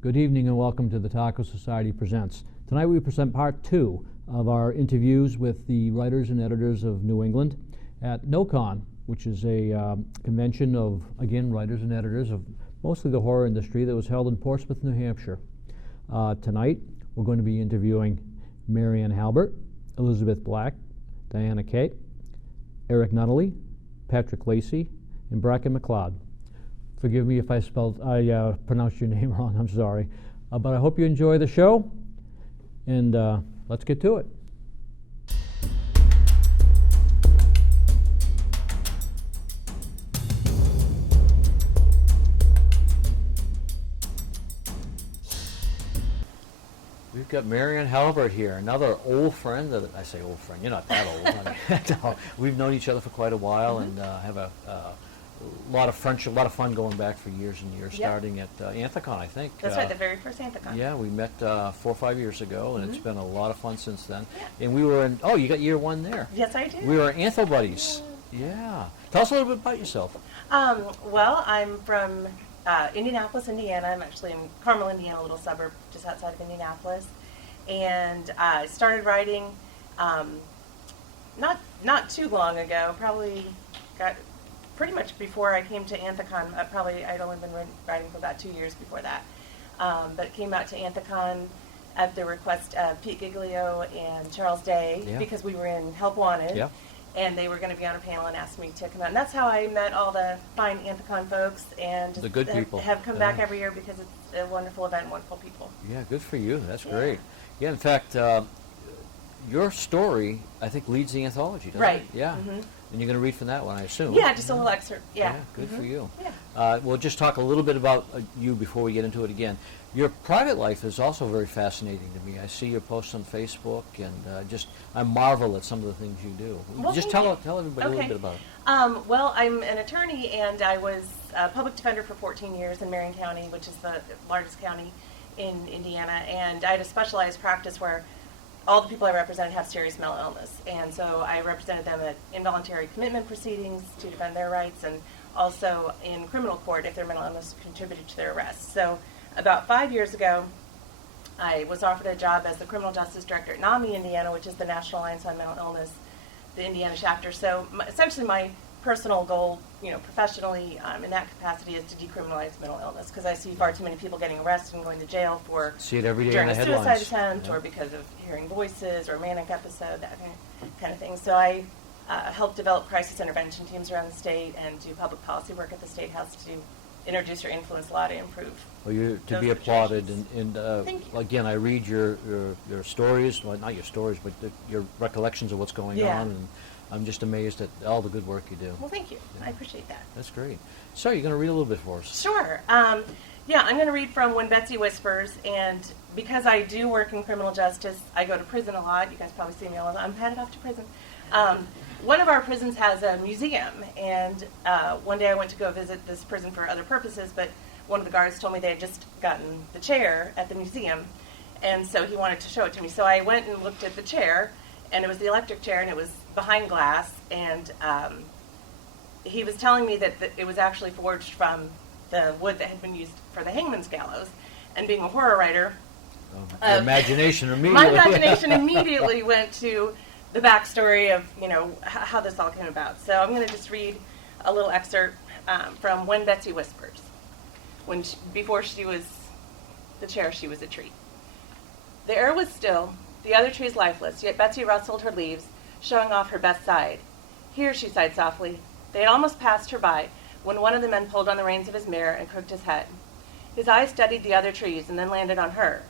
Good evening and welcome to the Taco Society Presents. Tonight we present part 2 of our interviews with the writers and editors of New England at NoCon, which is a convention of, again, writers and editors of mostly the horror industry that was held in Portsmouth, New Hampshire. Tonight we're going to be interviewing Marion Halbert, Elizabeth Black, Dianna Catt, Errick Nunnally, Patrick Lacey, and Bracken MacLeod. Forgive me if I pronounced your name wrong, I'm sorry. But I hope you enjoy the show, and let's get to it. We've got Marion However here, another old friend. I say old friend, you're not that old. No, we've known each other for quite a while and have a lot of friendship, a lot of fun going back for years and years, starting at Anthocon, I think. That's right, the very first Anthocon. Yeah, we met 4 or 5 years ago, and it's been a lot of fun since then. Yeah. And we were in, you got year 1 there. Yes, I do. We were Antho buddies. Yeah. Tell us a little bit about yourself. Well, I'm from Indianapolis, Indiana. I'm actually in Carmel, Indiana, a little suburb just outside of Indianapolis. And I started writing not too long ago, probably got pretty much before I came to Anthocon. I'd only been writing for about 2 years before that. But came out to Anthocon at the request of Pete Giglio and Charles Day because we were in Help Wanted. Yeah. And they were going to be on a panel and asked me to come out. And that's how I met all the fine Anthocon folks and the good people. Have come back every year because it's a wonderful event and wonderful people. Yeah, good for you. That's great. Yeah, in fact, your story, I think, leads the anthology, doesn't it? Yeah. Mm-hmm. And you're going to read from that one, I assume. Yeah, just a little excerpt. Yeah. Good for you. Yeah. We'll just talk a little bit about you before we get into it again. Your private life is also very fascinating to me. I see your posts on Facebook, and I marvel at some of the things you do. Well, just tell everybody a little bit about it. Well, I'm an attorney, and I was a public defender for 14 years in Marion County, which is the largest county in Indiana. And I had a specialized practice where all the people I represented have serious mental illness. And so I represented them at involuntary commitment proceedings to defend their rights, and also in criminal court if their mental illness contributed to their arrest. So about 5 years ago, I was offered a job as the criminal justice director at NAMI, Indiana, which is the National Alliance on Mental Illness, the Indiana chapter. So essentially my personal goal, professionally in that capacity is to decriminalize mental illness, because I see far too many people getting arrested and going to jail for see it every day during in the a suicide headlines. attempt or because of hearing voices or a manic episode, that kind of thing. So I help develop crisis intervention teams around the state and do public policy work at the State House to introduce or influence law to improve. Well, you're to be applauded, and Thank you. again, I read your stories, well, not your stories, but your recollections of what's going on, and I'm just amazed at all the good work you do. Well, thank you. I appreciate that. That's great. So you're going to read a little bit for us. Sure. I'm going to read from When Betsy Whispers, and because I do work in criminal justice, I go to prison a lot. You guys probably see me all the time. I'm headed off to prison. One of our prisons has a museum, and one day I went to go visit this prison for other purposes, but one of the guards told me they had just gotten the chair at the museum, and so he wanted to show it to me. So I went and looked at the chair, and it was the electric chair, and it was behind glass, and he was telling me that it was actually forged from the wood that had been used for the hangman's gallows. And being a horror writer, my imagination immediately went to the backstory of how this all came about. So I'm going to just read a little excerpt from When Betsy Whispers. Before she was the chair, she was a tree. The air was still, the other trees lifeless, yet Betsy rustled her leaves, showing off her best side. Here, she sighed softly. They had almost passed her by when one of the men pulled on the reins of his mare and crooked his head. His eyes studied the other trees and then landed on her.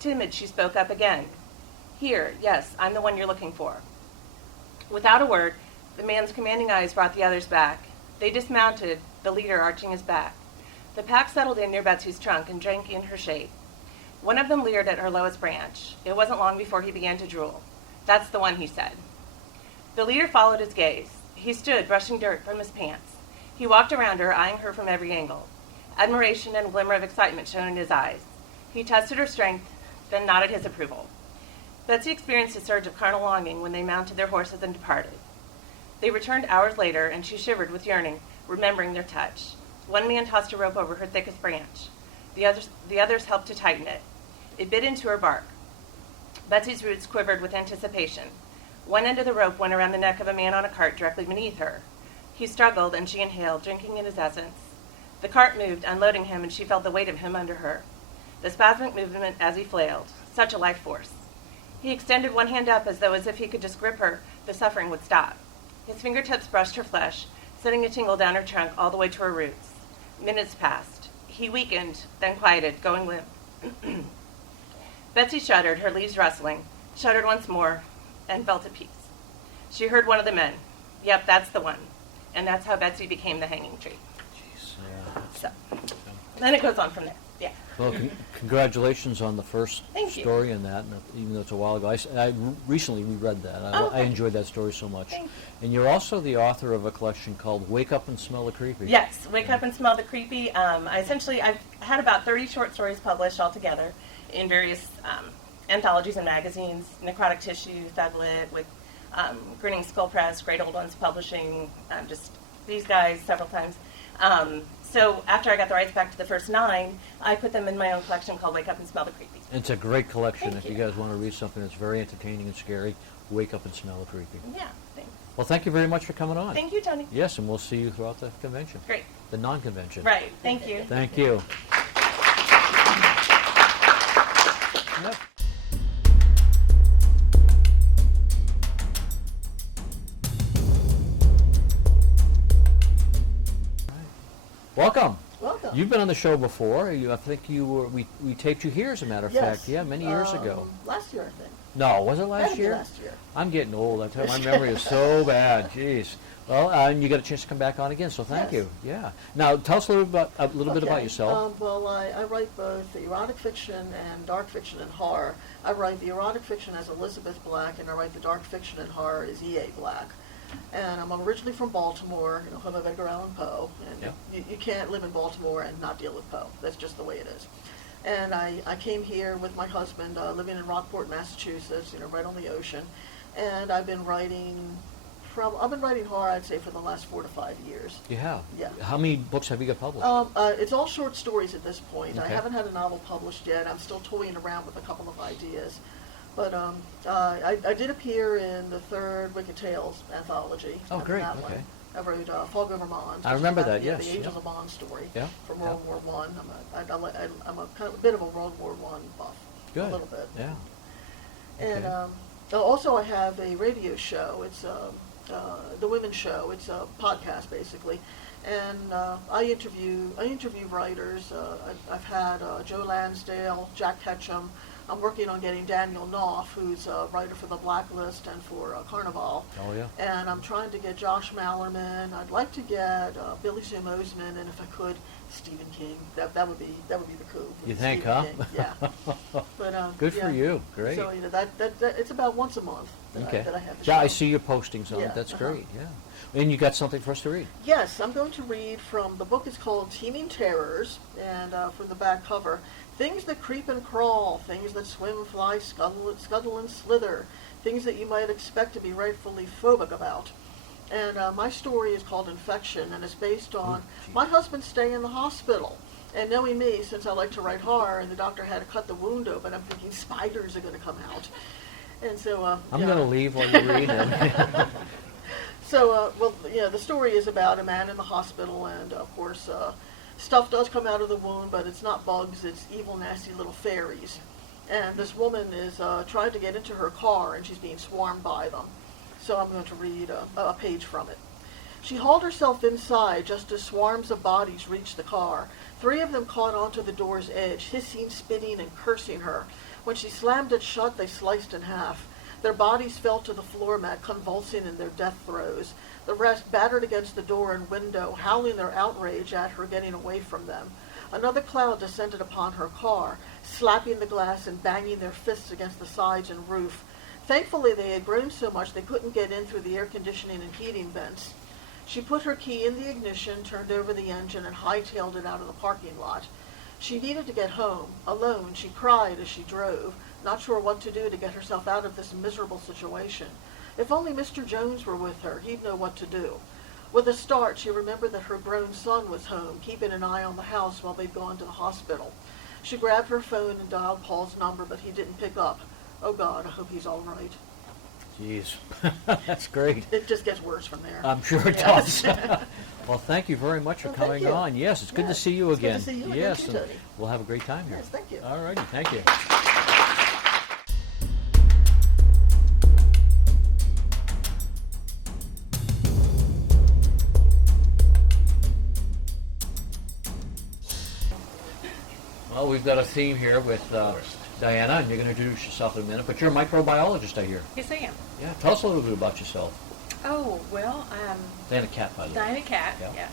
Timid, she spoke up again. Here, yes, I'm the one you're looking for. Without a word, the man's commanding eyes brought the others back. They dismounted, the leader arching his back. The pack settled in near Betsy's trunk and drank in her shade. One of them leered at her lowest branch. It wasn't long before he began to drool. That's the one, he said. The leader followed his gaze. He stood, brushing dirt from his pants. He walked around her, eyeing her from every angle. Admiration and a glimmer of excitement shone in his eyes. He tested her strength, then nodded his approval. Betsy experienced a surge of carnal longing when they mounted their horses and departed. They returned hours later, and she shivered with yearning, remembering their touch. One man tossed a rope over her thickest branch. The others helped to tighten it. It bit into her bark. Betsy's roots quivered with anticipation. One end of the rope went around the neck of a man on a cart directly beneath her. He struggled, and she inhaled, drinking in his essence. The cart moved, unloading him, and she felt the weight of him under her. The spasmic movement as he flailed. Such a life force. He extended one hand up as if he could just grip her, the suffering would stop. His fingertips brushed her flesh, sending a tingle down her trunk all the way to her roots. Minutes passed. He weakened, then quieted, going limp. Betsy shuddered, her leaves rustling, shuddered once more, and felt at peace. She heard one of the men. Yep, that's the one. And that's how Betsy became the hanging tree. Jeez, yeah. So, then it goes on from there. Yeah. Well, congratulations on the first Thank you. story in that, and even though it's a while ago. I recently reread that. I enjoyed that story so much. Thank you. And you're also the author of a collection called Wake Up and Smell the Creepy. Yes, Wake Up and Smell the Creepy. I've had about 30 short stories published altogether in various anthologies and magazines, Necrotic Tissue, Thuglit, with Grinning Skull Press, Great Old Ones Publishing, just these guys several times. So after I got the rights back to the first 9, I put them in my own collection called Wake Up and Smell the Creepy. It's a great collection. Thank If you guys want to read something that's very entertaining and scary, Wake Up and Smell the Creepy. Yeah, thanks. Well, thank you very much for coming on. Thank you, Tony. Yes, and we'll see you throughout the convention. Great. The non-convention. Right, thank you. Thank you. Yep. Welcome. Welcome. You've been on the show before. I think you were. We taped you here, as a matter of fact. Yeah, many years ago. Last year, I think. No, was it last year? Last year. I'm getting old. I tell you, my memory is so bad. Jeez. Well, and you got a chance to come back on again, so thank Yes. you. Yeah. Now, tell us a little bit about yourself. Well, I write both erotic fiction and dark fiction and horror. I write the erotic fiction as Elizabeth Black, and I write the dark fiction and horror as E.A. Black. And I'm originally from Baltimore, home of Edgar Allan Poe. And you can't live in Baltimore and not deal with Poe. That's just the way it is. And I came here with my husband, living in Rockport, Massachusetts, right on the ocean. And I've been writing horror, I'd say, for the last 4 to 5 years. You have? Yeah. How many books have you got published? It's all short stories at this point. Okay. I haven't had a novel published yet. I'm still toying around with a couple of ideas. But I did appear in the 3rd Wicked Tales anthology. Oh, great. That Okay. one. I wrote Fog Over Mons. I remember that, yes. The Angels of Mons story from Yeah. World War One. I'm a kind of a bit of a World War One buff. Good. A little bit. Yeah. And Okay. also I have a radio show. It's the Women's Show. It's a podcast, basically. And I interview writers. I've had Joe Lansdale, Jack Ketchum. I'm working on getting Daniel Knopf, who's a writer for The Blacklist and for Carnival. Oh, yeah. And I'm trying to get Josh Mallerman. I'd like to get Billy Sue Mosman, and if I could, Stephen King. That would be the coup. You think, Stephen huh? King. Yeah. But Good for you. Great. So that it's about once a month that Okay. I have the Yeah, I show. see your postings on it. Yeah, That's uh-huh. great. Yeah. And you got something for us to read. Yes, I'm going to read from the book. Is called Teeming Terrors, and from the back cover, things that creep and crawl, things that swim, fly, scuttle and slither, things that you might expect to be rightfully phobic about. And my story is called Infection, and it's based on my husband's stay in the hospital. And knowing me, since I like to write horror, and the doctor had to cut the wound open, I'm thinking spiders are going to come out. And so I'm going to leave while you read it. So, the story is about a man in the hospital, and of course, stuff does come out of the wound, but it's not bugs, it's evil, nasty little fairies. And this woman is trying to get into her car, and she's being swarmed by them. So I'm going to read a page from it. She hauled herself inside just as swarms of bodies reached the car. 3 of them caught onto the door's edge, hissing, spitting, and cursing her. When she slammed it shut, they sliced in half. Their bodies fell to the floor mat, convulsing in their death throes. The rest battered against the door and window, howling their outrage at her getting away from them. Another cloud descended upon her car, slapping the glass and banging their fists against the sides and roof. Thankfully, they had grown so much they couldn't get in through the air conditioning and heating vents. She put her key in the ignition, turned over the engine, and hightailed it out of the parking lot. She needed to get home. Alone, she cried as she drove, not sure what to do to get herself out of this miserable situation. If only Mr. Jones were with her, he'd know what to do. With a start, she remembered that her grown son was home, keeping an eye on the house while they'd gone to the hospital. She grabbed her phone and dialed Paul's number, but he didn't pick up. Oh God, I hope he's all right. Jeez, that's great. It just gets worse from there. I'm sure it Yes. does. Well, thank you very much for Well, thank coming you. on. Yes, it's good to Yes, see you it's good again. to see you again Yes, too, and Tony. we'll have a great time here. Yes, thank you. All righty, thank you. Well, we've got a theme here with Dianna, and you're going to introduce yourself in a minute, but you're a microbiologist, I hear. Yes, I am. Yeah, tell us a little bit about yourself. Oh, well, Dianna Catt, by the way. Dianna Catt, Yeah. yeah.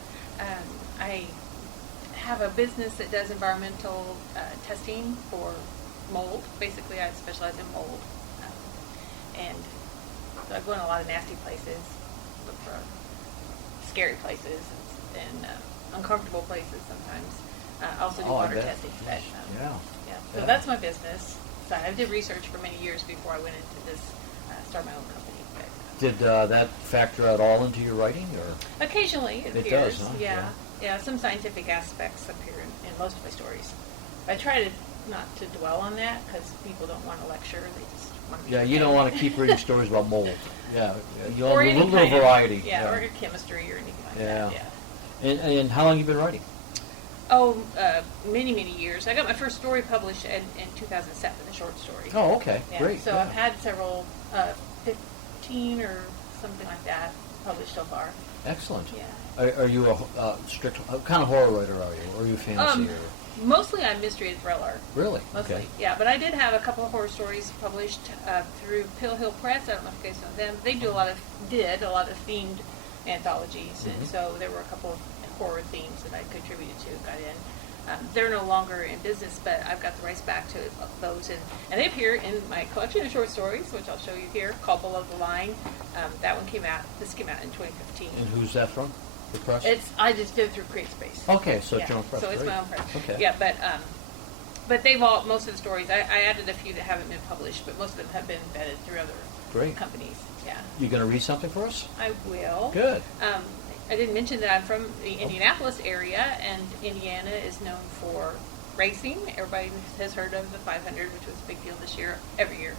I have a business that does environmental testing for mold. Basically, I specialize in mold. And so I go in a lot of nasty places, look for scary places and uncomfortable places sometimes. I also do Oh, I water bet. testing. But, Yeah. yeah. So Yeah. that's my business. So I did research for many years before I went into this, start my own company. But, Did that factor at all into your writing, or? occasionally it It appears. does, huh? Yeah. Yeah, some scientific aspects appear in most of my stories. I try to not to dwell on that because people don't want to lecture. They just want to be Yeah, you don't want to keep reading stories about mold. Yeah, you want or a any little kind of variety. Yeah, or chemistry or anything like Yeah. that. Yeah. And how long have you been writing? Oh, many, many years. I got my first story published in 2007, a short story. Oh, okay, Yeah, great. So yeah. I've had several, 15 or something like that published so far. Excellent. Yeah. Are you a strict kind of horror writer? Are you, or are you fantasy? Mostly I'm mystery and thriller. Really? Mostly, Okay. yeah. But I did have a couple of horror stories published through Pill Hill Press. I don't know if you guys know them. They do a lot of themed anthologies, and so there were a couple of horror themes that I contributed to, got in. They're no longer in business, but I've got the rights back to those, and they appear in my collection of short stories, which I'll show you here, called Below the Line. That one came out. This came out in 2015. And who's that from? The press? I just did it through CreateSpace. Okay, so Yeah, it's your own press. so it's Great. my own press. Okay. Yeah, but they've most of the stories, I added a few that haven't been published, but most of them have been vetted through other Great. companies. Yeah, You going to read something for us? I will. Good. I didn't mention that I'm from the Indianapolis area, and Indiana is known for racing. Everybody has heard of the 500, which was a big deal this year, every year.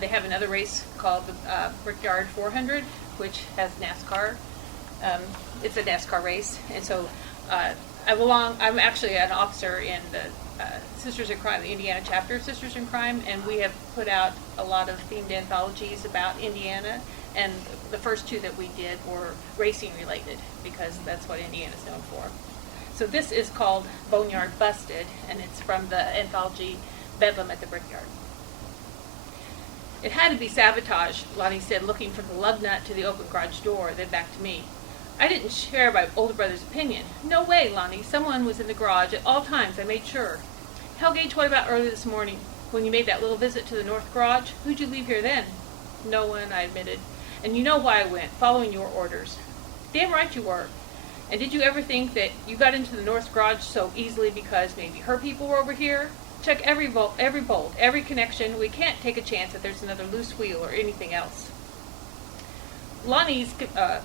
They have another race called the Brickyard 400, which has NASCAR. It's a NASCAR race, and so I'm actually an officer in the Sisters in Crime, the Indiana chapter of Sisters in Crime, and we have put out a lot of themed anthologies about Indiana, and the first two that we did were racing related, because that's what Indiana's known for. So this is called Boneyard Busted, and it's from the anthology Bedlam at the Brickyard. It had to be sabotage, Lonnie said, looking from the lug nut to the open garage door, then back to me. I didn't share my older brother's opinion. No way, Lonnie. Someone was in the garage at all times, I made sure. Hellgate, what about early this morning, when you made that little visit to the north garage? Who'd you leave here then? No one, I admitted. And you know why I went, following your orders. Damn right you were. And did you ever think that you got into the north garage so easily because maybe her people were over here? Check every bolt, every connection. We can't take a chance that there's another loose wheel or anything else. I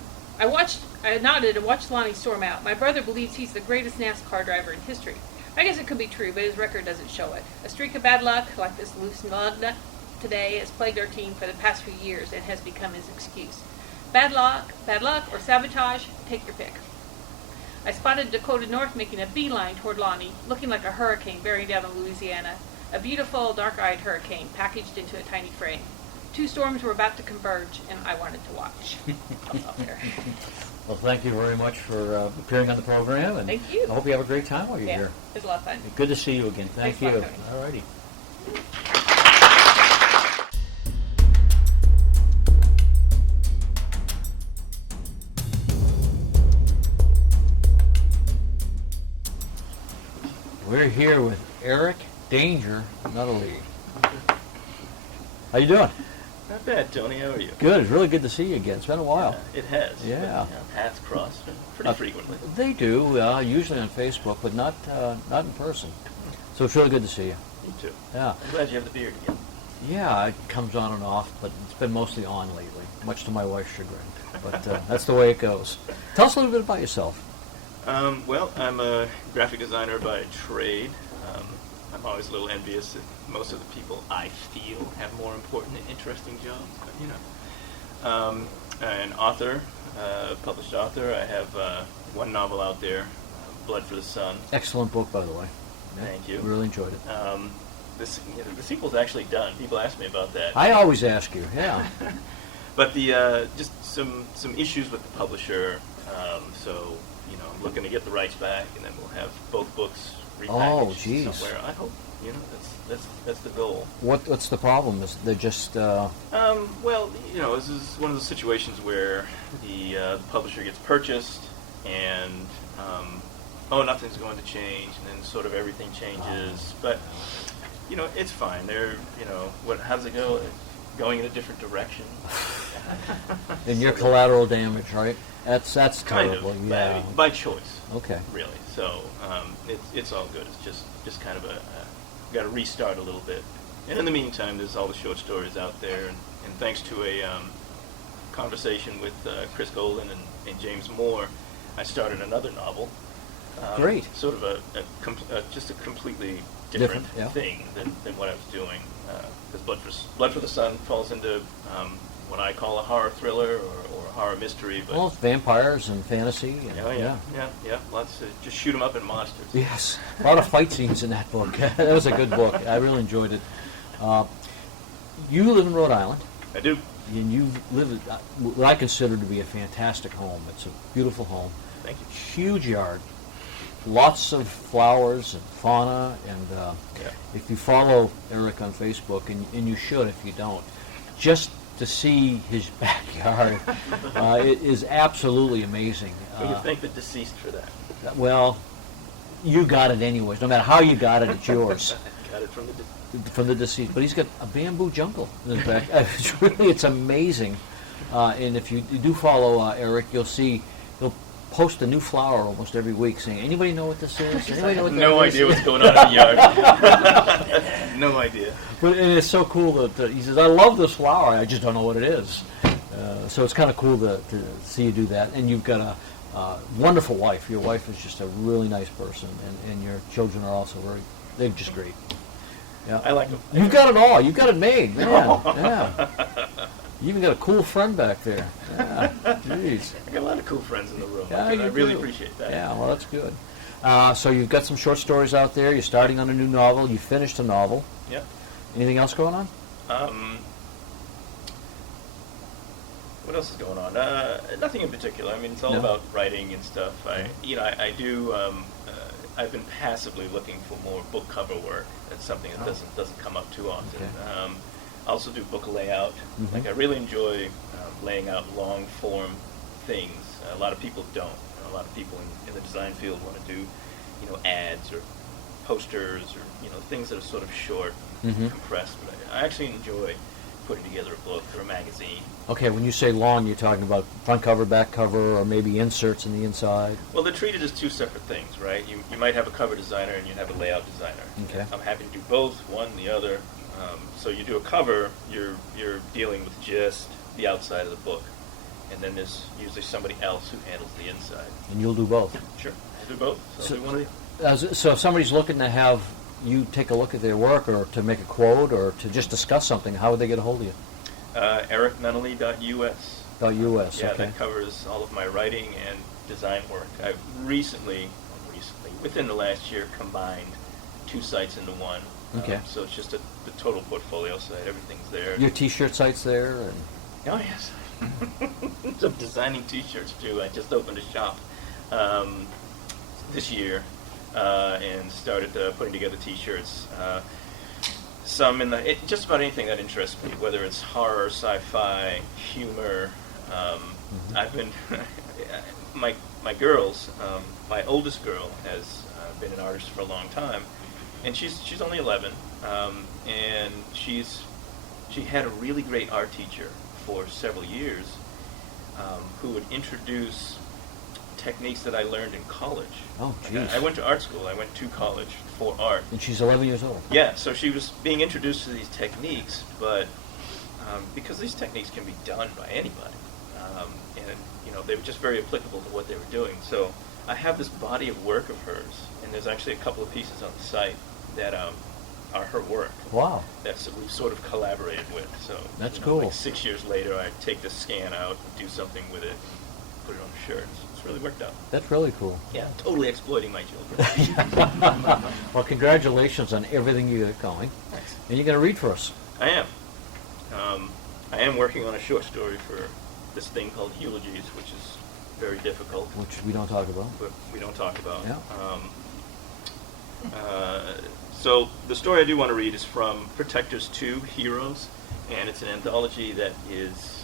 nodded and watched Lonnie storm out. My brother believes he's the greatest NASCAR driver in history. I guess it could be true, but his record doesn't show it. A streak of bad luck, like this loose lug nut today, has plagued our team for the past few years and has become his excuse. Bad luck, or sabotage, take your pick. I spotted Dakota North making a beeline toward Lonnie, looking like a hurricane bearing down on Louisiana. A beautiful, dark-eyed hurricane packaged into a tiny frame. Two storms were about to converge, and I wanted to watch. I'll stop there. Well, thank you very much for appearing on the program, and Thank you. I hope you have a great time while you're Yeah, here. it was a lot of fun. Good to see you again. Thank Thanks a you. lot, Tony. All righty. We're here with Errick Danger Nunnally. How you doing? Not bad, Tony. How are you? Good. It's really good to see you again. It's been a while. It has. Yeah. But, paths cross pretty frequently. They do, usually on Facebook, but not in person. So it's really good to see you. Me too. Yeah. I'm glad you have the beard again. Yeah, it comes on and off, but it's been mostly on lately, much to my wife's chagrin. But that's the way it goes. Tell us a little bit about yourself. Well, I'm a graphic designer by trade. I'm always a little envious that most of the people I feel have more important and interesting jobs. But, you know, an author, published author. I have one novel out there, Blood for the Sun. Excellent book, by the way. Thank you. Really enjoyed it. The sequel's actually done. People ask me about that. I always ask you, yeah. But the just some issues with the publisher. So you know, I'm looking to get the rights back, and then we'll have both books repackaged Oh, geez. somewhere. I hope. You know, that's the goal. What's the problem? Is they're just Well, you know, this is one of those situations where the publisher gets purchased, and nothing's going to change, and then sort of everything changes. But you know, it's fine. They're, you know, how does it go? Going in a different direction. and your collateral damage, right? That's Kind terrible. of, Yeah. by choice. Okay. Really. So it's all good. It's just kind of got to restart a little bit. And in the meantime, there's all the short stories out there, and thanks to a conversation with Chris Golden and James Moore, I started another novel. Great. Sort of just a completely different yeah. thing than what I was doing. Because Blood for the Sun falls into what I call a horror thriller or a horror mystery. But Well, it's vampires and fantasy. And, yeah. Lots of just shoot 'em up and monsters. Yes, a lot of fight scenes in that book. That was a good book. I really enjoyed it. You live in Rhode Island, I do. and you live at what I consider to be a fantastic home. It's a beautiful home, Thank you. huge yard, lots of flowers and fauna. And Yeah. if you follow Errick on Facebook, and you should if you don't, just to see his backyard, it is absolutely amazing. We can thank the deceased for that. Well, you got it anyways. No matter how you got it, it's yours. Got it From the deceased. But he's got a bamboo jungle in his back. It's amazing. And if you do follow Errick, you'll see he'll post a new flower almost every week saying, anybody know what this is? Anybody know what that No is?" idea what's going on in the yard. No idea. But and it's so cool that he says, I love this flower, I just don't know what it is. So it's kind of cool to see you do that. And you've got a wonderful wife. Your wife is just a really nice person, and your children are also they're just great. Yeah. I like them. You've got it all. You've got it made, man. Yeah. You even got a cool friend back there. Yeah. Jeez. I got a lot of cool friends in the room. Yeah, I you really do. appreciate that. Yeah, well, that's good. So you've got some short stories out there. You're starting on a new novel. You finished a novel. Yep. Anything else going on? What else is going on? Nothing in particular. I mean, it's all No? about writing and stuff. I do. I've been passively looking for more book cover work. That's something that doesn't come up too often. Okay. I also do book layout. Mhm. Like I really enjoy laying out long form things. A lot of people don't. A lot of people in the design field want to do, ads or posters or things that are sort of short, Mhm. compressed. But I actually enjoy putting together a book or a magazine. Okay, when you say long, you're talking about front cover, back cover, or maybe inserts in the inside. Well, they're treated as two separate things, right? You might have a cover designer and you have a layout designer. Okay. I'm happy to do both, one, the other. So you do a cover, you're dealing with just the outside of the book, and then there's usually somebody else who handles the inside. And you'll do both. Sure, I'll do both. So I'll do one of the- So if somebody's looking to have you take a look at their work, or to make a quote, or to just discuss something, how would they get a hold of you? ErrickNunnally.us. .us, Yeah, okay. that covers all of my writing and design work. I've recently, within the last year, combined two sites into one. Okay. So it's just the total portfolio site. Everything's there. Your T-shirt site's there, and Oh, yes. I'm designing T-shirts, too. I just opened a shop this year and started putting together T-shirts. Some just about anything that interests me, whether it's horror, sci-fi, humor. I've been my girls. My oldest girl has been an artist for a long time, and she's only 11, and she had a really great art teacher for several years who would introduce techniques that I learned in college. Oh, Like, geez. I went to art school. I went to college for art. and she's 11 years old. Yeah, so she was being introduced to these techniques, but because these techniques can be done by anybody, and they were just very applicable to what they were doing. So I have this body of work of hers, and there's actually a couple of pieces on the site that are her work. Wow. That's we've sort of collaborated with. So That's you know, cool. Like 6 years later, I take the scan out, do something with it, put it on a shirt. It's really worked out. That's really cool. Yeah, totally exploiting my children. Well, congratulations on everything you got going. Thanks. And you're going to read for us. I am. I am working on a short story for this thing called Eulogies, which is very difficult, Which we don't talk about. but we don't talk about. Yeah. So the story I do want to read is from Protectors 2, Heroes, and it's an anthology that is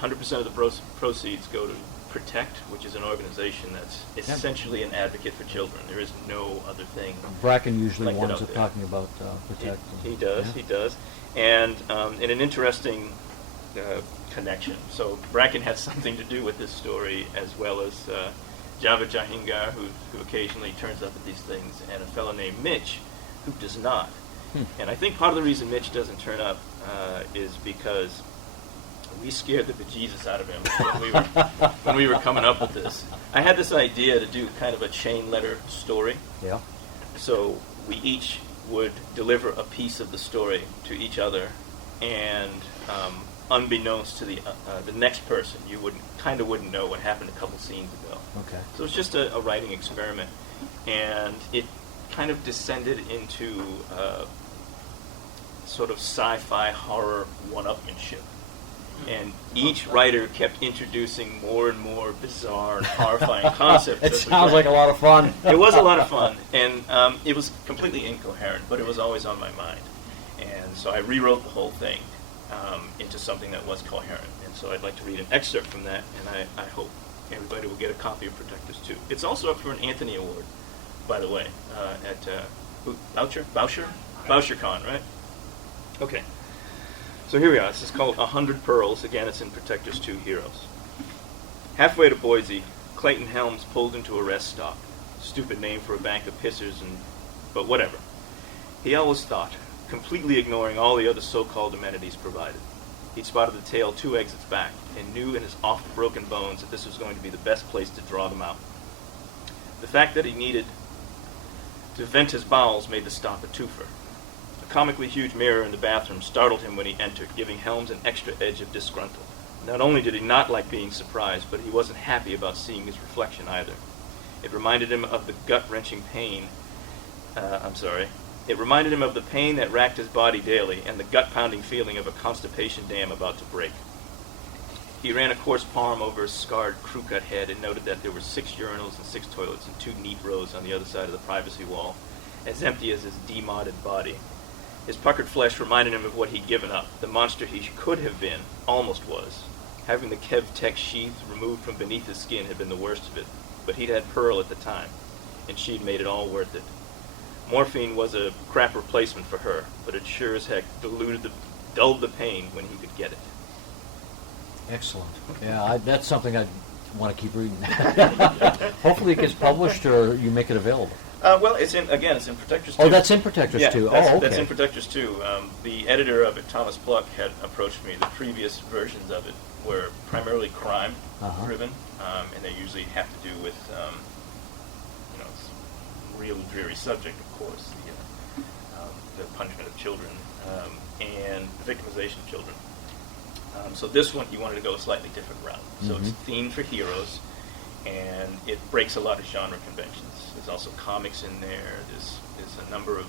100% of the proceeds go to Protect, which is an organization that's essentially an advocate for children. There is no other thing. Bracken usually Like that winds up up there. talking about Protect. He does, Yeah. he does. And in an interesting connection. So Bracken has something to do with this story, as well as Java Jahingar, who occasionally turns up at these things, and a fellow named Mitch, who does not. And I think part of the reason Mitch doesn't turn up is because we scared the bejesus out of him when we were coming up with this. I had this idea to do kind of a chain letter story. Yeah. So we each would deliver a piece of the story to each other, and unbeknownst to the next person, you wouldn't know what happened a couple scenes ago. Okay. So it's just a writing experiment, and it kind of descended into sort of sci-fi horror one-upmanship. And each writer kept introducing more and more bizarre and horrifying concepts. It as we sounds went. like a lot of fun. It was a lot of fun, and it was completely incoherent, but it was always on my mind. And so I rewrote the whole thing into something that was coherent. And so I'd like to read an excerpt from that, and I hope everybody will get a copy of Protectors 2. It's also up for an Anthony Award, by the way, at BoucherCon, right? Okay. So here we are. This is called 100 Pearls. Again, it's in Protectors 2 Heroes. Halfway to Boise, Clayton Helms pulled into a rest stop. Stupid name for a bank of pissers, but whatever. He always thought, completely ignoring all the other so-called amenities provided. He'd spotted the tail 2 exits back and knew in his oft-broken bones that this was going to be the best place to draw them out. The fact that he needed to vent his bowels made the stop a twofer. A comically huge mirror in the bathroom startled him when he entered, giving Helms an extra edge of disgruntled. Not only did he not like being surprised, but he wasn't happy about seeing his reflection either. It reminded him of the gut-wrenching pain. It reminded him of the pain that racked his body daily and the gut-pounding feeling of a constipation dam about to break. He ran a coarse palm over his scarred, crew-cut head and noted that there were 6 urinals and 6 toilets in 2 neat rows on the other side of the privacy wall, as empty as his demodded body. His puckered flesh reminded him of what he'd given up, the monster he could have been, almost was. Having the Kev-Tech sheath removed from beneath his skin had been the worst of it, but he'd had Pearl at the time, and she'd made it all worth it. Morphine was a crap replacement for her, but it sure as heck dulled the pain when he could get it. Excellent. Yeah, that's something I want to keep reading. Hopefully it gets published or you make it available. Well, it's in Protectors 2. Oh, that's in Protectors Yeah, 2. That's, Oh, okay. that's in Protectors 2. The editor of it, Thomas Pluck, had approached me. The previous versions of it were primarily crime-driven, and they usually have to do with, it's a really dreary subject, of course, the punishment of children and the victimization of children. So this one, he wanted to go a slightly different route. So it's themed for heroes, and it breaks a lot of genre conventions. There's also comics in there. There's a number of.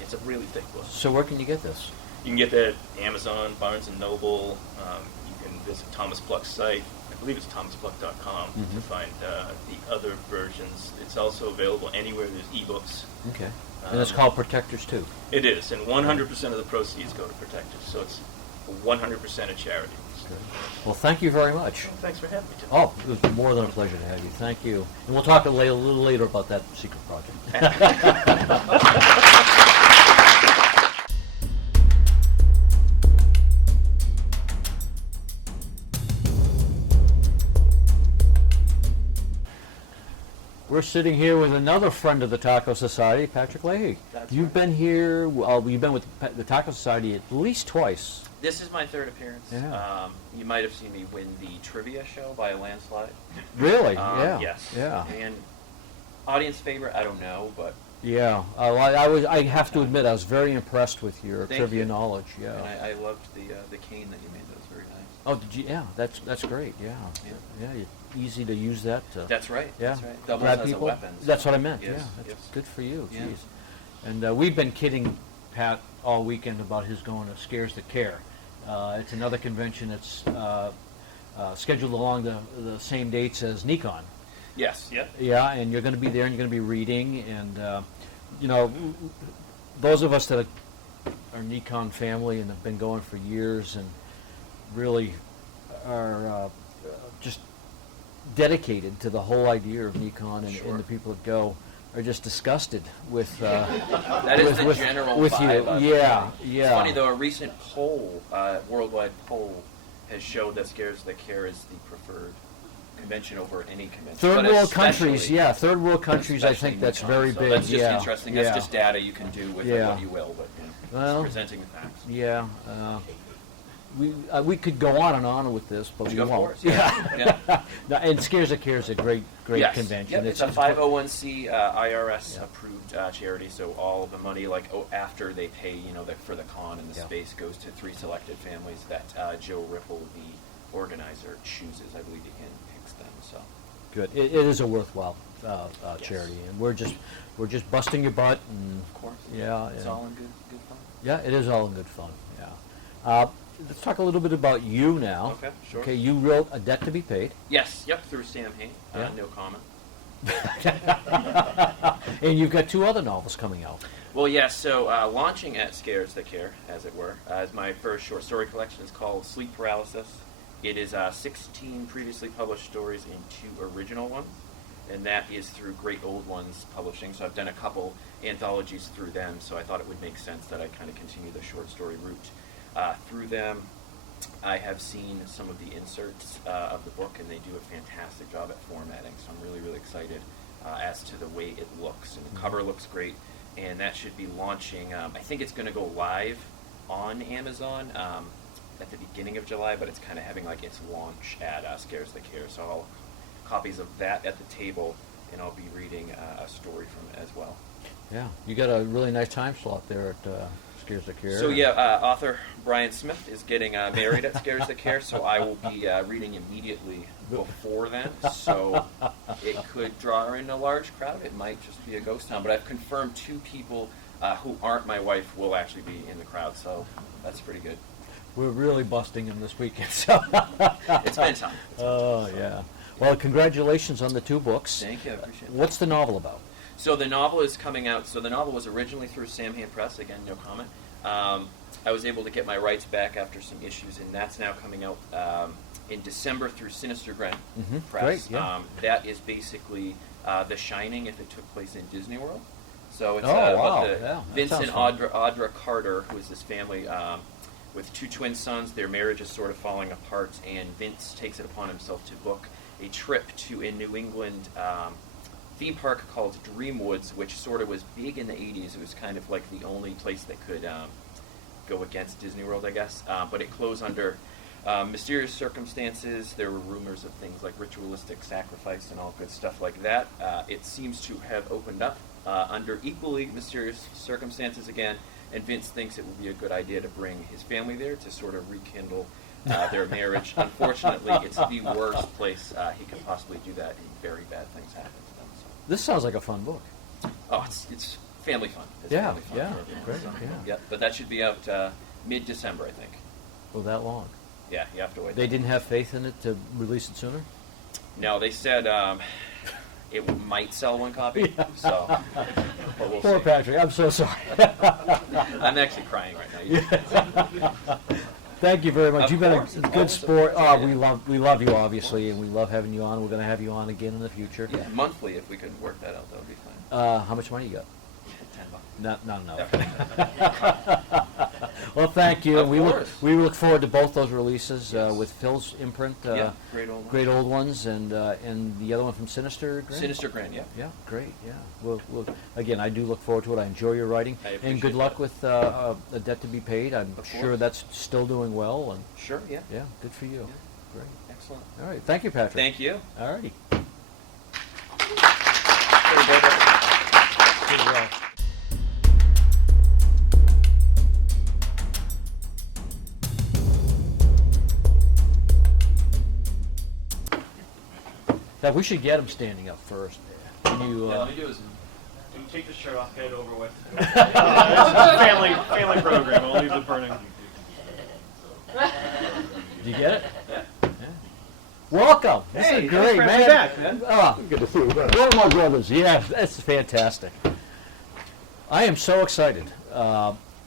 It's a really thick book. So where can you get this? You can get that at Amazon, Barnes & Noble. You can visit Thomas Pluck's site. I believe it's thomaspluck.com to find the other versions. It's also available anywhere there's ebooks. Okay. And it's called Protectors 2. It is, and 100% of the proceeds go to Protectors. So it's 100% a charity. Good. Well, thank you very much. Well, thanks for having me, Tim. Oh, it was more than a pleasure to have you. Thank you. And we'll talk a little later about that secret project. We're sitting here with another friend of the Taco Society, Patrick Leigh. You've been here, you've been with the Taco Society at least twice. This is my 3rd appearance. Yeah. You might have seen me win the trivia show by a landslide. Really? Yeah. Yes. Yeah. And audience favorite, I don't know, but Yeah, I have to admit, I was very impressed with your Thank trivia you. knowledge. Yeah. And I loved the cane that you made. That was very nice. Oh, did you? Yeah, that's great. Yeah, easy to use that. That's right. Yeah, That's right. Doubles grab as people. a weapon. so- That's what I meant. Yes, Yeah, that's yes. good for you. Yeah. Jeez. And we've been kidding Pat all weekend about his going to Scares That Care. It's another convention that's scheduled along the same dates as NoCon. Yes. Yep. Yeah, and you're going to be there, and you're going to be reading, and you know, those of us that are NoCon family and have been going for years, and really are just dedicated to the whole idea of NoCon, and, Sure. and the people that go are just disgusted with. That is the general with vibe. you. of it. Yeah, It's yeah. funny though. A recent poll, worldwide poll, has showed that Scares That Care is the preferred convention over any convention. Third But world countries, especially- yeah. Third world countries, I especially think that's NoCon. very So big. That's just yeah, interesting. Yeah. That's just data you can do with Yeah. what you will, but you know, Well, it's presenting the facts. Yeah, we could go on and on with this, but we Of won't. course, yeah. No, and Scares That Care is a great Yes. convention. Yep, it's a 501c IRS approved charity, so all of the money, like after they pay, for the con and the Yeah. space, goes to 3 selected families that Joe Ripple, the organizer, chooses. I believe he handpicks them. So Good. It is a worthwhile Yes. charity, and we're just busting your butt, and of course, yeah, it's yeah. all in good fun. Yeah, it is all in good fun. Yeah. Let's talk a little bit about you now. Okay, sure. Okay, you wrote A Debt to Be Paid. Yes, yep, through Sam Hain. Yeah. No comment. And you've got 2 other novels coming out. Well, yes, so launching at Scares That Care, as it were, is my first short story collection. It's called Sleep Paralysis. It is 16 previously published stories and 2 original ones, and that is through Great Old Ones Publishing. So I've done a couple anthologies through them, so I thought it would make sense that I kind of continue the short story route through them. I have seen some of the inserts of the book, and they do a fantastic job at formatting, so I'm really, really excited as to the way it looks. And the cover looks great, and that should be launching, I think it's going to go live on Amazon at the beginning of July, but it's kind of having like its launch at Scares That Care, so I'll copies of that at the table, and I'll be reading a story from it as well. Yeah, you got a really nice time slot there at Scares That Care. So yeah, author Brian Smith is getting married at Scares That Care, so I will be reading immediately before then. So it could draw in a large crowd. It might just be a ghost town, but I've confirmed 2 people who aren't my wife will actually be in the crowd, so that's pretty good. We're really busting him this weekend. So It's been time. Oh yeah. Well, congratulations on the 2 books. Thank you, I appreciate it. What's the novel about? So the novel is coming out. So the novel was originally through Sam Hain Press. Again, no comment. I was able to get my rights back after some issues, and that's now coming out in December through Sinister Gren Press. Great, yeah. That is basically The Shining if it took place in Disney World. So it's Oh, wow. about the Yeah, that Vince sounds and fun. Audra Carter, who is this family with 2 twin sons. Their marriage is sort of falling apart, and Vince takes it upon himself to book a trip to a New England theme park called Dreamwoods, which sort of was big in the 80s. It was kind of like the only place that could go against Disney World, I guess. But it closed under mysterious circumstances. There were rumors of things like ritualistic sacrifice and all good stuff like that. It seems to have opened up under equally mysterious circumstances again, and Vince thinks it would be a good idea to bring his family there to sort of rekindle their marriage. Unfortunately, it's the worst place he could possibly do that, and very bad things happen to them. So. This sounds like a fun book. Oh, it's family fun. It's Yeah, family fun yeah, for everyone, great, so, yeah. Yep, but that should be out mid-December, I think. Oh, that long. Yeah, you have to wait. They didn't have faith in it to release it sooner? No, they said it might sell 1 copy, so but we'll Poor see. Patrick, I'm so sorry. I'm actually crying right now. Thank you very much. Of You've been course, a it's good always a sport. pleasure. Oh, we love you, obviously, and we love having you on. We're going to have you on again in the future. Yeah, monthly, if we could work that out, that would be fine. How much money you got? $10. Not enough. Definitely. Well, thank you. Of course. We look forward to both those releases Yes. with Phil's imprint. Yeah, great old one. Great Old Ones, and the other one from Sinister Grin? Sinister Grin, yeah. Yeah, great. Yeah. We'll again, I do look forward to it. I enjoy your writing, I and appreciate good luck that. with A Debt to Be Paid. I'm Of sure course. that's still doing well, and Sure, yeah. yeah, good for you. Yeah. Great. Excellent. All right, thank you, Patrick. Thank you. All righty. Here we go. Now, we should get him standing up first. Can you, All you do is take the shirt off, get it over with. It's a family program. I'll leave the burning. Did you get it? Yeah. Welcome. This is great, man. Back, man. Oh, Good to see you, brother. one of my brothers. Yeah, that's fantastic. I am so excited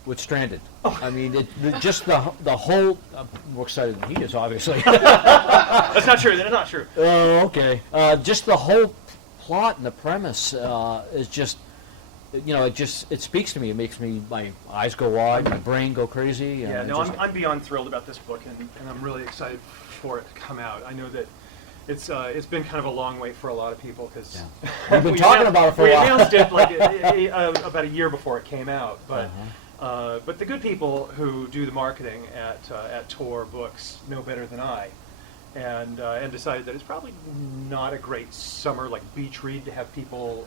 with Stranded. I mean, just the whole. I'm more excited than he is, obviously. That's not true. That's not true. Oh, okay. Just the whole plot and the premise is just, it speaks to me. It makes me, my eyes go wide, my brain go crazy. Yeah, and no, just- I'm beyond thrilled about this book, and I'm really excited for it to come out. I know that it's been kind of a long wait for a lot of people because We've been talking about it for a while. We announced it like about a year before it came out, but the good people who do the marketing at Tor Books know better than I, and decided that it's probably not a great summer like beach read to have people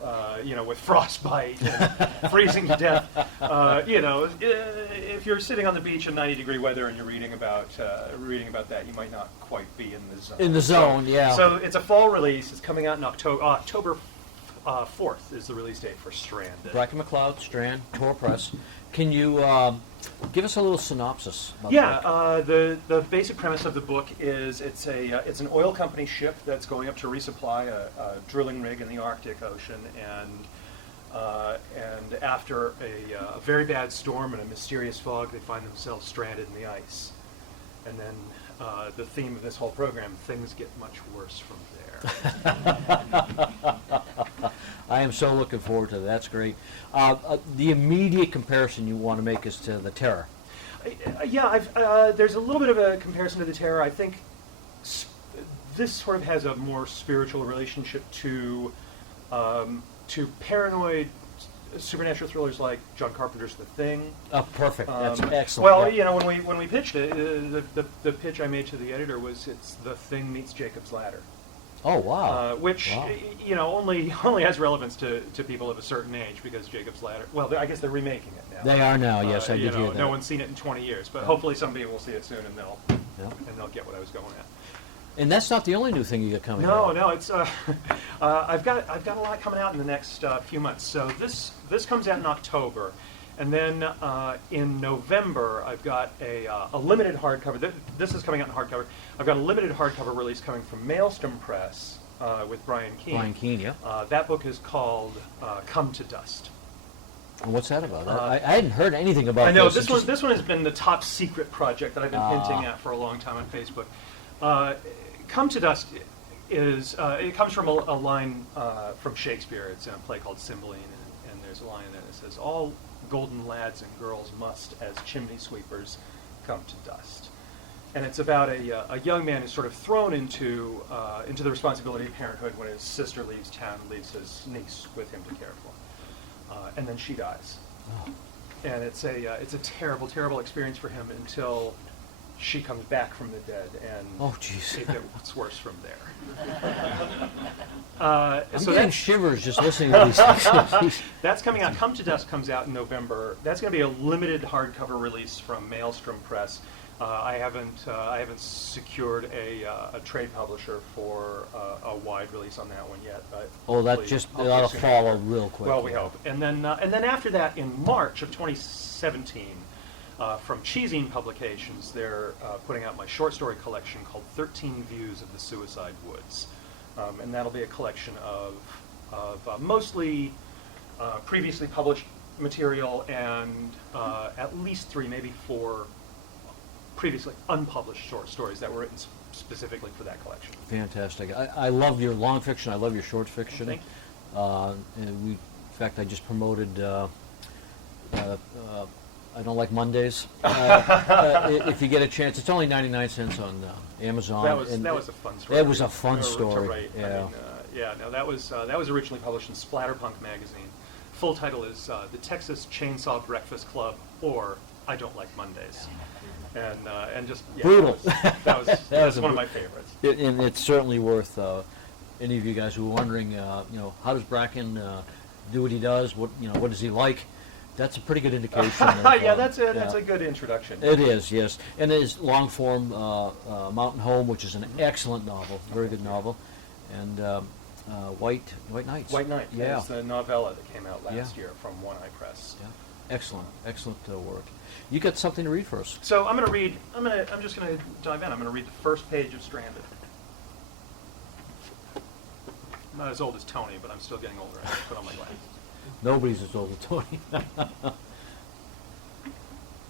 with frostbite and freezing to death. If you're sitting on the beach in 90-degree weather and you're reading about that, you might not quite be in the zone. In the zone, yeah. So it's a fall release. It's coming out in October 4th is the release date for Stranded. Bracken, MacLeod, Strand, Tor Press. Can you give us a little synopsis? About Yeah, the basic premise of the book is it's an oil company ship that's going up to resupply a drilling rig in the Arctic Ocean, and after a very bad storm and a mysterious fog, they find themselves stranded in the ice. And then the theme of this whole program, things get much worse from there. I am so looking forward to that. That's great. The immediate comparison you want to make is to The Terror. There's a little bit of a comparison to The Terror. I think this sort of has a more spiritual relationship to paranoid supernatural thrillers like John Carpenter's The Thing. Oh, perfect. That's excellent. Well, yeah. when we pitched it, the pitch I made to the editor was it's The Thing meets Jacob's Ladder. Oh, wow. Which Wow. only has relevance to people of a certain age because Jacob's Ladder. Well, I guess they're remaking it now. They are now. Yes, I did hear that. No one's seen it in 20 years, but hopefully somebody will see it soon and Yeah. they'll get what I was going at. And that's not the only new thing you got coming out. No, it's I've got a lot coming out in the next few months. So this comes out in October, and then in November I've got a limited hardcover. This is coming out in hardcover. I've got a limited hardcover release coming from Maelstrom Press with Brian Keene. Brian Keene, yeah. That book is called Come to Dust. And what's that about? I hadn't heard anything about I know this. this one has been the top secret project that I've been hinting at for a long time on Facebook. Come to Dust is it comes from a line from Shakespeare. It's in a play called Cymbeline, and there's a line in there that says, "All golden lads and girls must, as chimney sweepers, come to dust." And it's about a young man who's sort of thrown into the responsibility of parenthood when his sister leaves town, leaves his niece with him to care for, and then she dies. Oh. And it's a terrible, terrible experience for him until she comes back from the dead, and Oh, jeez. it gets worse from there. I'm So getting that's, shivers just listening to these things. that's coming out. Come to Dust comes out in November. That's going to be a limited hardcover release from Maelstrom Press. I haven't secured a trade publisher for a wide release on that one yet. But Oh, that hopefully just I'll that'll get soon. follow real quick. Well, we hope. And then after that, in March of 2017, from Cheesine Publications, they're putting out my short story collection called 13 Views of the Suicide Woods. And that'll be a collection of mostly previously published material and at least 3, maybe 4 previously unpublished short stories that were written specifically for that collection. Fantastic. I love your long fiction. I love your short fiction. Thank And in fact, I just promoted. I don't like Mondays. If you get a chance, it's only 99 cents on Amazon. That was and a fun story. That was to a read, fun to story. write. Yeah. That was originally published in Splatterpunk magazine. Full title is The Texas Chainsaw Breakfast Club, or I Don't Like Mondays. And just Brutal. That was That was one of my favorites. And it's certainly worth any of you guys who are wondering, how does Bracken do what he does. What does he like? That's a pretty good indication. Of, Yeah, that's a good introduction. It is, yes. And his long form Mountain Home, which is an excellent novel, very good novel, and White Nights. White Knight Yeah. is the novella that came out last Yeah. year from One Eye Press. Yeah. Excellent work. You got something to read for us? So I'm just gonna dive in. I'm gonna read the first page of Stranded. I'm not as old as Tony, but I'm still getting older. I have to put on my glasses. Nobody's as old as Tony.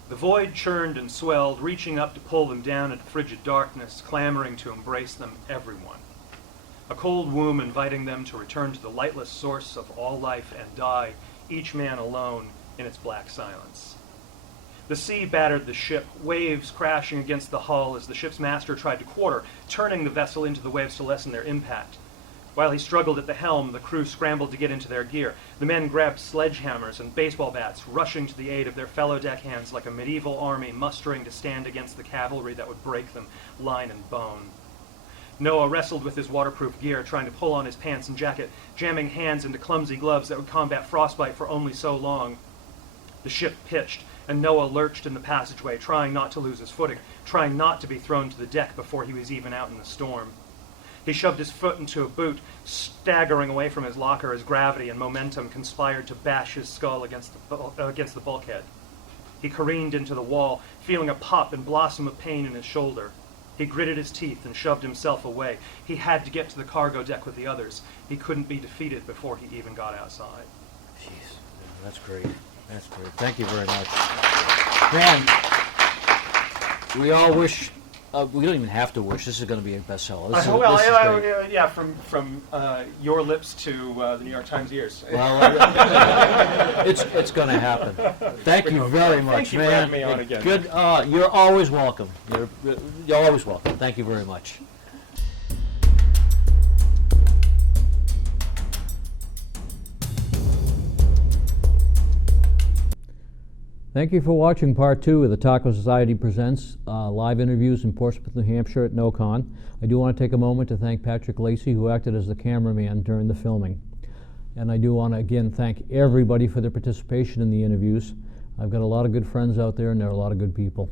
The void churned and swelled, reaching up to pull them down into frigid darkness, clamoring to embrace them, everyone. A cold womb inviting them to return to the lightless source of all life and die, each man alone in its black silence. The sea battered the ship, waves crashing against the hull as the ship's master tried to quarter, turning the vessel into the waves to lessen their impact. While he struggled at the helm, the crew scrambled to get into their gear. The men grabbed sledgehammers and baseball bats, rushing to the aid of their fellow deckhands like a medieval army mustering to stand against the cavalry that would break them line and bone. Noah wrestled with his waterproof gear, trying to pull on his pants and jacket, jamming hands into clumsy gloves that would combat frostbite for only so long. The ship pitched, and Noah lurched in the passageway, trying not to lose his footing, trying not to be thrown to the deck before he was even out in the storm. He shoved his foot into a boot, staggering away from his locker as gravity and momentum conspired to bash his skull against the bulkhead. He careened into the wall, feeling a pop and blossom of pain in his shoulder. He gritted his teeth and shoved himself away. He had to get to the cargo deck with the others. He couldn't be defeated before he even got outside. Jeez, that's great. That's great. Thank you very much. Man, we all wish, we don't even have to wish, this is going to be a bestseller. This is great. Yeah, from your lips to the New York Times ears. Well, it's going to happen. Thank you very much, Thank you for man. having me on again. Good. You're always welcome. You're always welcome. Thank you very much. Thank you for watching part 2 of the Taco Society Presents live interviews in Portsmouth, New Hampshire at NoCon. I do want to take a moment to thank Patrick Lacey, who acted as the cameraman during the filming. And I do want to again thank everybody for their participation in the interviews. I've got a lot of good friends out there, and they're a lot of good people.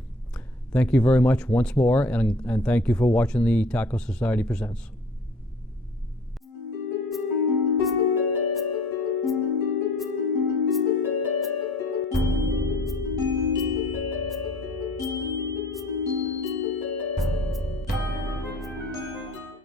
Thank you very much once more, and thank you for watching the Taco Society Presents.